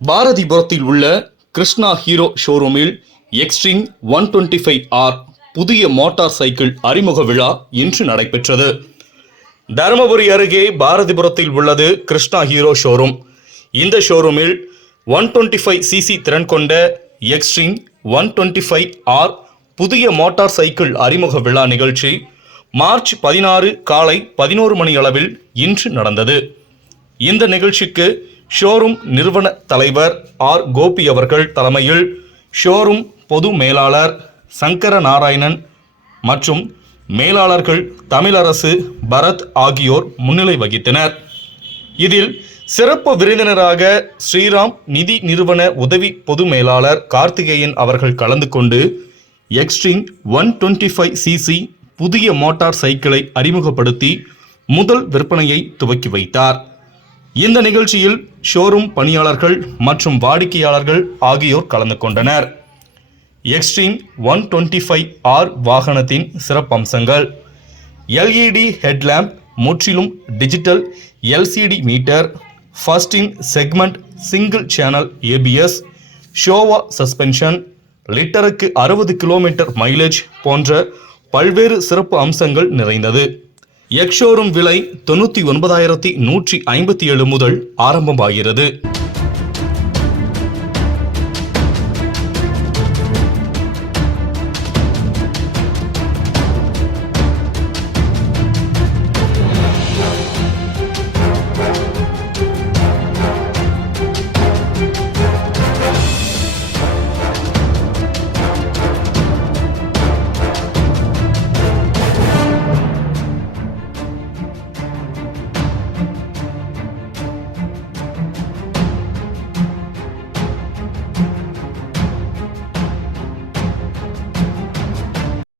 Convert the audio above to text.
பாரதிபுரத்தில் உள்ள கிருஷ்ணா ஹீரோ ஷோரூமில் Xtreme one twenty five R புதிய மோட்டார் சைக்கிள் அறிமுக விழா இன்று நடைபெற்றது. தருமபுரி அருகே பாரதிபுரத்தில் உள்ளது கிருஷ்ணா ஹீரோ ஷோரூம். இந்த ஷோரூமில் ஒன் டுவெண்ட்டி ஃபைவ் சிசி திறன் கொண்ட Xtreme one twenty five R புதிய மோட்டார் சைக்கிள் அறிமுக விழா நிகழ்ச்சி மார்ச் பதினாறு காலை பதினோரு மணி அளவில் இன்று நடந்தது. இந்த நிகழ்ச்சிக்கு ஷோரூம் நிறுவன தலைவர் ஆர். கோபி அவர்கள் தலைமையில் ஷோரூம் பொது மேலாளர் சங்கர நாராயணன் மற்றும் மேலாளர்கள் தமிழரசு பரத் ஆகியோர் முன்னிலை வகித்தனர். இதில் சிறப்பு விருந்தினராக ஸ்ரீராம் நிதி நிறுவன உதவி பொது மேலாளர் கார்த்திகேயன் அவர்கள் கலந்து கொண்டு Xtreme one twenty five CC புதிய மோட்டார் சைக்கிளை அறிமுகப்படுத்தி முதல் விற்பனையை துவக்கி வைத்தார். இந்த நிகழ்ச்சியில் ஷோரூம் பணியாளர்கள் மற்றும் வாடிக்கையாளர்கள் ஆகியோர் கலந்து கொண்டனர். Xtreme one twenty five R வாகனத்தின் சிறப்பம்சங்கள். எல்இடி ஹெட்லேம்ப் முற்றிலும் digital LCD meter first in segment single channel ABS Showa suspension லிட்டருக்கு அறுபது கிலோமீட்டர் மைலேஜ் போன்ற பல்வேறு சிறப்பு அம்சங்கள் நிறைந்தது. எக்ஷோரூம் விலை தொண்ணூற்றி ஒன்பதாயிரத்தி நூற்றி ஐம்பத்தி ஏழு முதல் ஆரம்பமாகிறது.